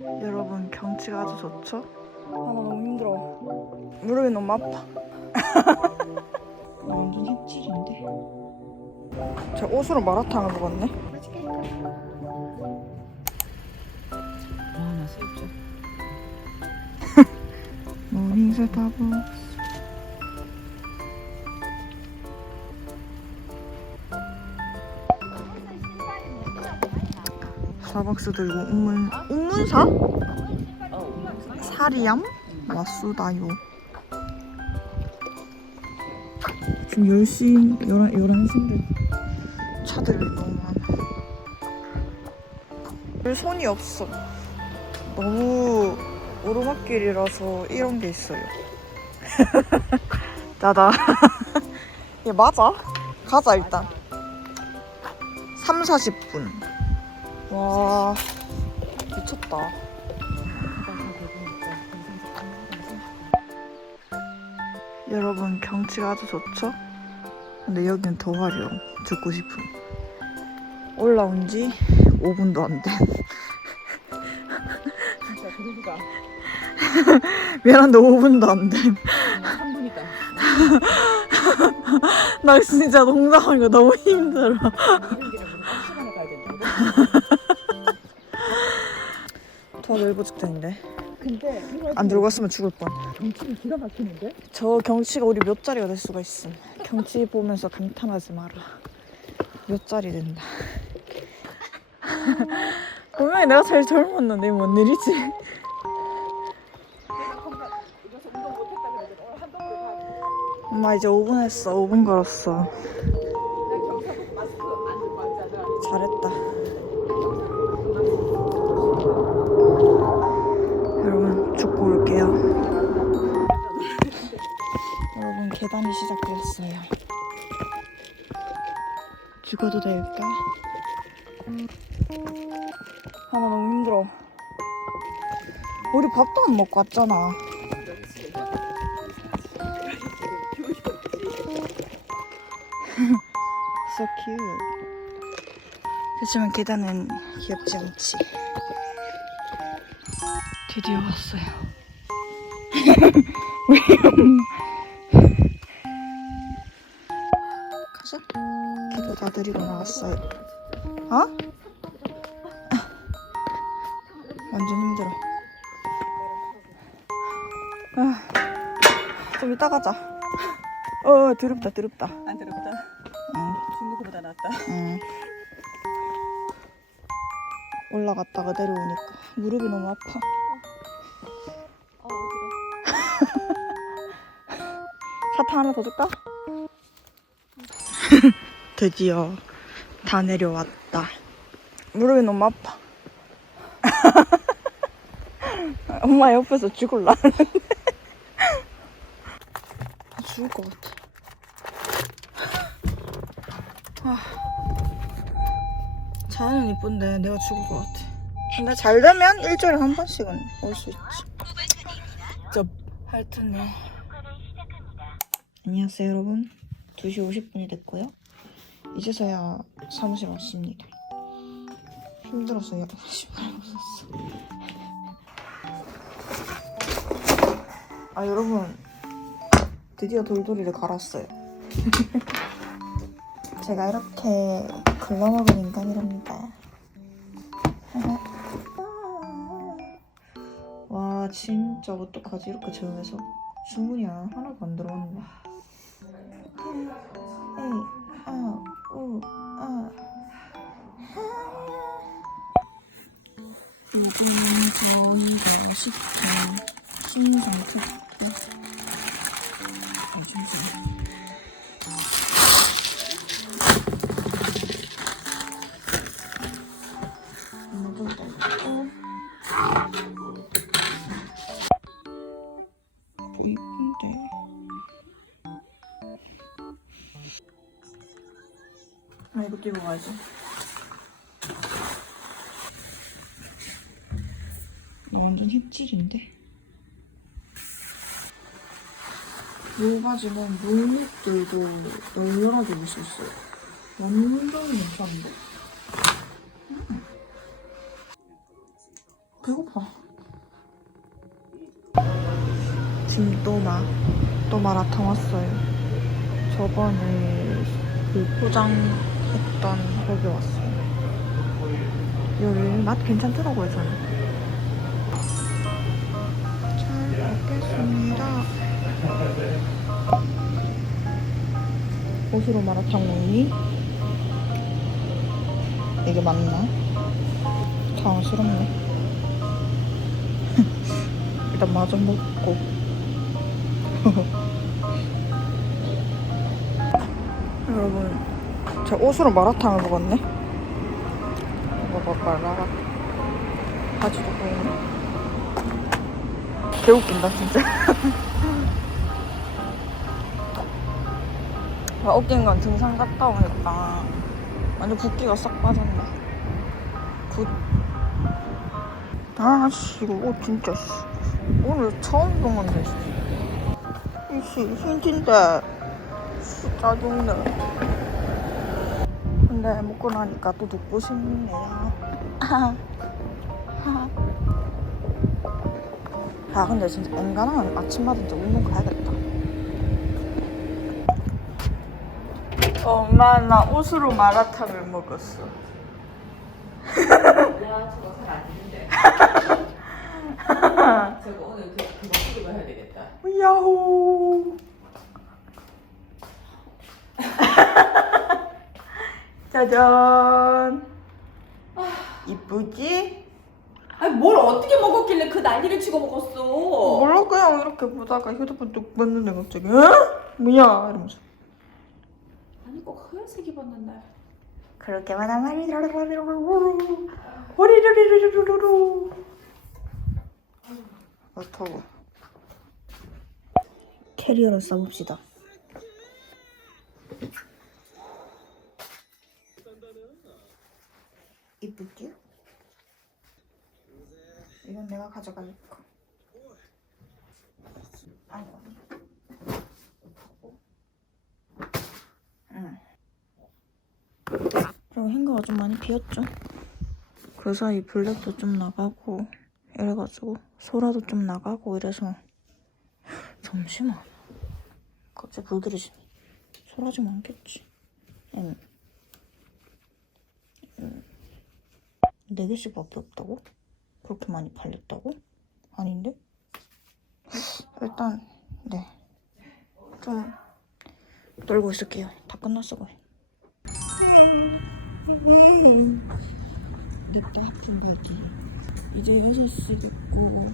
여러분 경치가 아주 좋죠? 아, 나 너무 힘들어. 무릎이 너무 아파. 완전 힙질인데. 저 옷으로 마라탕을 먹었네. 아나 슬쩍 모닝 스타벅스. 스타벅스 들고 운문 운문사? 사리얌 왔수다요. 지금 10시, 11, 11시인데 차들이 너무 많아. 별 손이 없어. 너무 오르막길이라서 이런 게 있어요. 나다. 얘 맞아? 가자 일단. 3, 40분. 와 미쳤다. 여러분 경치가 아주 좋죠? 근데 여기는 더 화려. 듣고 싶음. 올라온 지 5분도 안 돼. 진짜 미안한데 5분도 안 돼. 3분이다 나 진짜 농담하니까 너무 힘들어. 도와줘 일부 직전인데. 근데 안 들고 갔으면 죽을 뻔. 경치는 기가 막히는데? 저 경치가 우리 몇 자리가 될 수가 있음. 경치 보면서 감탄하지 마라. 몇 자리 된다. 분명히 내가 제일 젊었는데 뭔 일이지? 엄마 이제 5분 했어. 5분 걸었어. 계단이 시작되었어요. 죽어도 될까? 아, 나 너무 힘들어. 우리 밥도 안 먹고 왔잖아. so cute. 그렇지만 계단은 귀엽지 않지. 드디어 왔어요. 도다 드리고 나왔어요. 어? 완전 힘들어. 아, 좀 이따 가자. 어, 드럽다, 드럽다. 안 들어보다 응, 중국보다 낫다 응. 올라갔다가 내려오니까 무릎이 너무 아파. 어 사탕 하나 더 줄까? 드디어 다 내려왔다. 무릎이 너무 아파. 엄마 옆에서 죽을라. 죽을 것 같아. 아, 자연은 이쁜데 내가 죽을 것 같아. 근데 잘 되면 일주일에 한 번씩은 올 수 있지. 저 하여튼 네. 안녕하세요 여러분 2시 50분이 됐고요 이제서야 사무실 왔습니다. 힘들어서 신발 벗었어 아 여러분. 드디어 돌돌이를 갈았어요. 제가 이렇게 글러먹은 인간이랍니다. 와 진짜 어떡하지? 이렇게 조용해서 주문이 안- 하나도 안 들어왔네 신선 특구 이거도 있고 뭐 이쁜데 아 이거 들고 가야지 완전 힙질인데 이 바지는 물밑들도 널널하게 입을 수 있어요 완전 괜찮은데 음. 배고파. 지금 또 마, 또 마라탕 왔어요. 저번에 그 포장했던 거기 왔어요. 여기 맛 괜찮더라고요, 저는. 먹겠습니다. 옷으로 마라탕 먹니? 이게 맞나? 당황스럽네. 일단 마저 먹고. 여러분, 저 옷으로 마라탕을 먹었네. 먹어봐라. 바지도 보이네. 개웃긴다, 진짜. 아, 웃긴 건 등산 갔다 오니까 완전 붓기가 싹 빠졌네. 굿. 아씨, 이거 옷 진짜, 씨. 오늘 처음 본 건데, 씨. 이씨, 씨, 짜증나. 근데 먹고 나니까 또 눈부시네요. 아, 근데 진짜 앵간하면 아침마다 이제 운동 가야겠다. 엄마, 나 옷으로 마라탕을 먹었어. 야 저거 잘안 되는데 저거 오늘 그, 그거 수립을 해야 되겠다 야호. 짜잔. 이쁘지? 아니 뭘 어떻게 먹었길래 그 난리를 치고 먹었어? 몰라 그냥 이렇게 보다가 휴대폰 뚝 봤는데 갑자기 어? 뭐야 이러면서. 아니 꼭 하얀색 입었는데 그렇게 말한 말이 아 더워 캐리어를 써봅시다. 이쁘지? 이건 내가 가져갈까? 아이고 응 그리고 행거가 좀 많이 비었죠. 그 사이 블랙도 좀 나가고 이래가지고 소라도 좀 나가고 이래서 잠시만 갑자기 불 들이지 소라 좀 많겠지 응. 응. 네 개씩밖에 없다고? 그렇게 많이 팔렸다고? 아닌데? 일단 네 좀 놀고 있을게요. 다 끝났어 거의. 냅다 학점 가기 이제 6시 됐고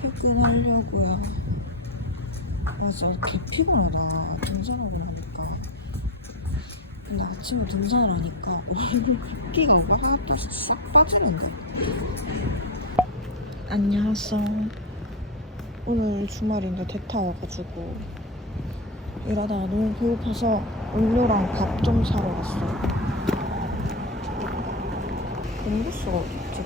퇴근하려고요. 아 진짜 개 피곤하다. 등산하고 나니까. 근데 아침에 등산을 하니까 얼굴 붓기가 와또 싹 빠지는데 안녕하세요. 오늘 주말인데 대타 와가지고 일하다가 너무 배고파서 음료랑 밥 좀 사러 갔어요. 공부수가 어딨지?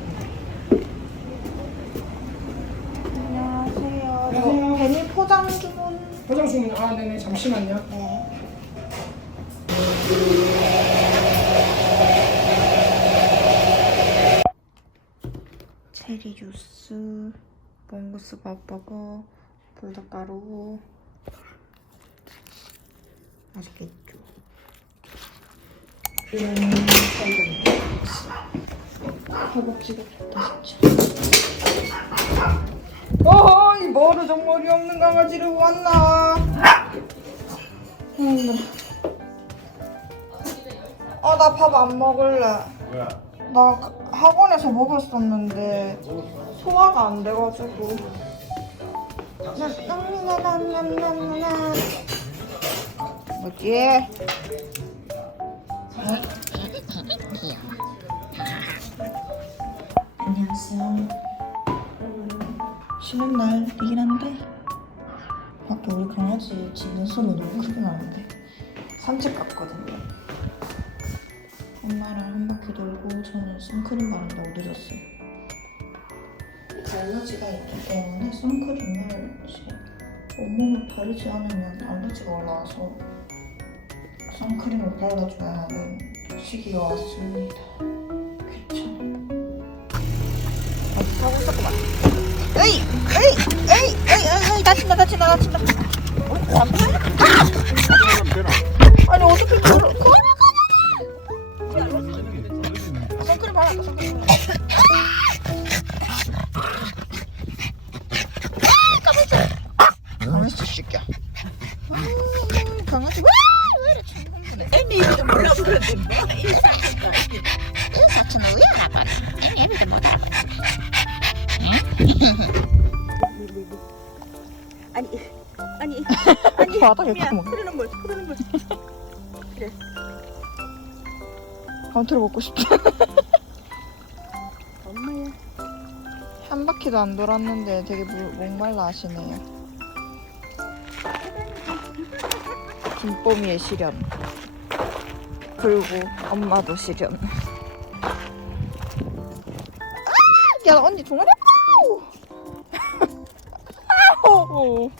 안녕하세요. 저 베니 포장 주문. 포장 주문. 아 네네. 잠시만요. 네 체리 주스 몽구스 밥버거 불닭가루 맛있겠죠 이런 허벅지가 좋다 진짜 어, 이 머리정머리 없는 강아지를 왔나? 힘들어. 어, 나밥 안 먹을래. 뭐야? 나 학원에서 먹었었는데 소화가 안 돼가지고. 뭐지? 안녕하세요. 쉬는 날이긴 한데 밖에 우리 강아지 짖는 소리 너무 크게 나는데 산책 갔거든요. 엄마랑 한 바퀴 돌고 저는 선크림 바른다고 늦었어요. 알러지가 있기 때문에 선크림을 온몸에 바르지 않으면 알러지가 올라와서 선크림을 발라줘야 하는 시기가 왔습니다. 귀찮아. 자고 있었구만. 에이, 에이, 에이, 에이, 에이, 다친다, 다친다, 다친다. 어, 안 보여? 아니 어떻게 그걸? 강아지 와! 왜 이래 충분해. 애미 이름도 몰라 뭐이 사촌은 왜 알아봐? 애미도 못 알아봐. 아니 아니 아니 바닥에 미안 까먹어. 흐르는 물 흐르는 물 감투를 먹고 싶다. 엄마야 한 바퀴도 안 돌았는데 되게 물- 목말라 하시네요. 김뽀미의 시련. 그리고 엄마도 시련. 아! 야, 언니 종아리! 아우! 우!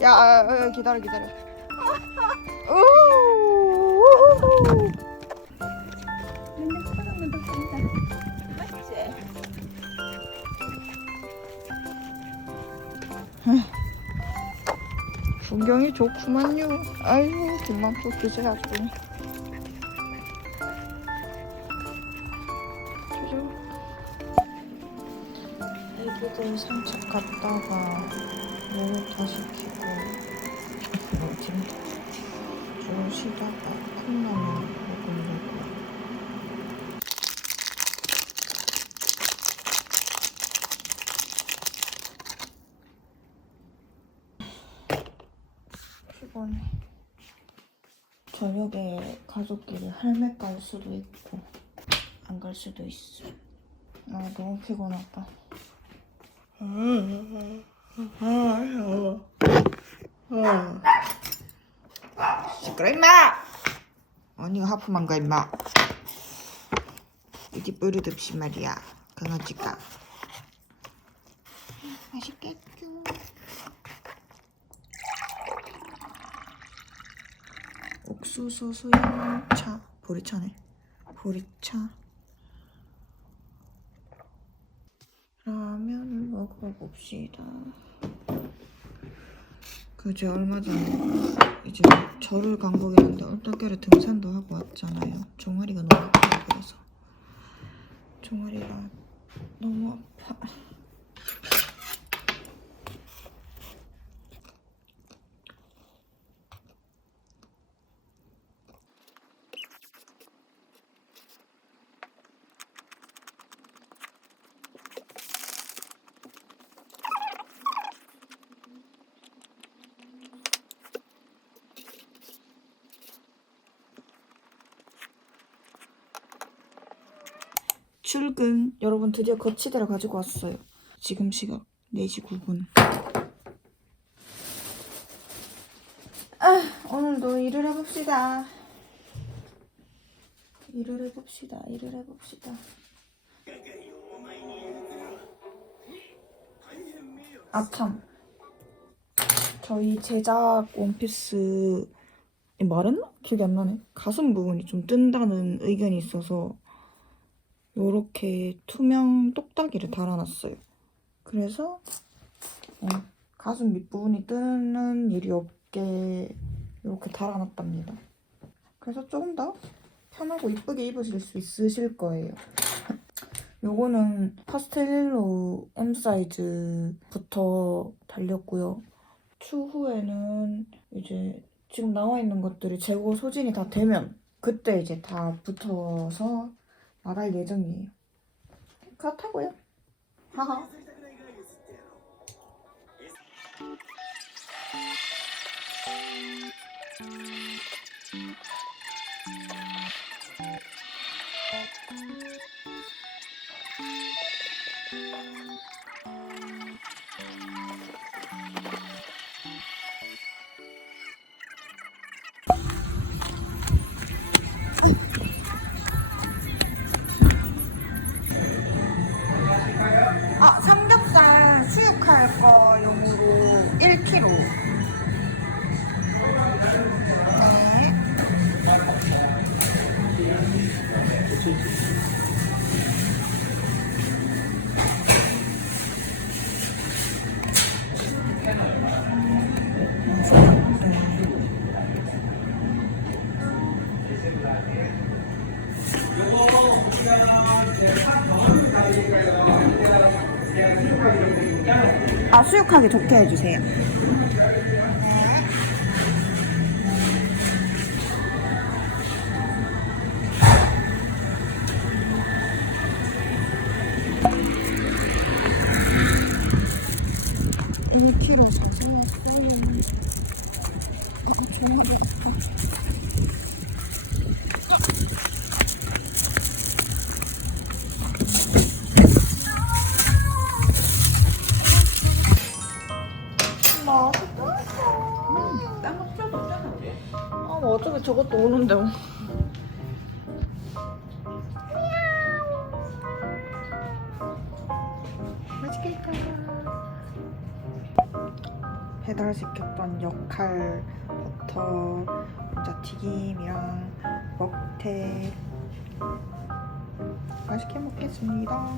야, 아, 아, 기다려, 기다려. 풍경이 좋구만요. 아이고 김만표 기자하고. 애기들 산책 갔다가 목욕 다시 키고 지금 좀 쉬다가 컵라면 먹으려고. 피곤해. 저녁에 가족끼리 할매 갈 수도 있고 안 갈 수도 있어. 아 너무 피곤하다. 시끄러 임마! 언니가 하품한 거 임마. 이게 버릇없이 말이야 강아지가. 맛있겠죠? 옥수수 수염차 보리차네 보리차 라면을 먹어봅시다 그제 얼마 전에 이제 절을 간 거긴 한데 얼떨결에 등산도 하고 왔잖아요 종아리가 너무 아파요 그래서 종아리가 너무 아파 출근 여러분 드디어 거치대를 가지고 왔어요. 지금 시각 4시 9분. 아 오늘도 일을 해봅시다. 일을 해봅시다. 일을 해봅시다. 아참 저희 제작 원피스 말했나? 기억이 안 나네. 가슴 부분이 좀 뜬다는 의견이 있어서 요렇게 투명 똑딱이를 달아놨어요. 그래서 어, 가슴 밑부분이 뜨는 일이 없게 이렇게 달아놨답니다. 그래서 조금 더 편하고 이쁘게 입으실 수 있으실 거예요. 요거는 파스텔로 M 사이즈부터 달렸고요. 추후에는 이제 지금 나와 있는 것들이 재고 소진이 다 되면 그때 이제 다 붙어서 나갈 예정이에요. 그렇다고요. 하하. 아 수육하기 좋게 해주세요. 어차피 저것도 오는데 뭐. 맛있겠다. 배달 시켰던 역할 버터 감자 튀김이랑 먹태 맛있게 먹겠습니다.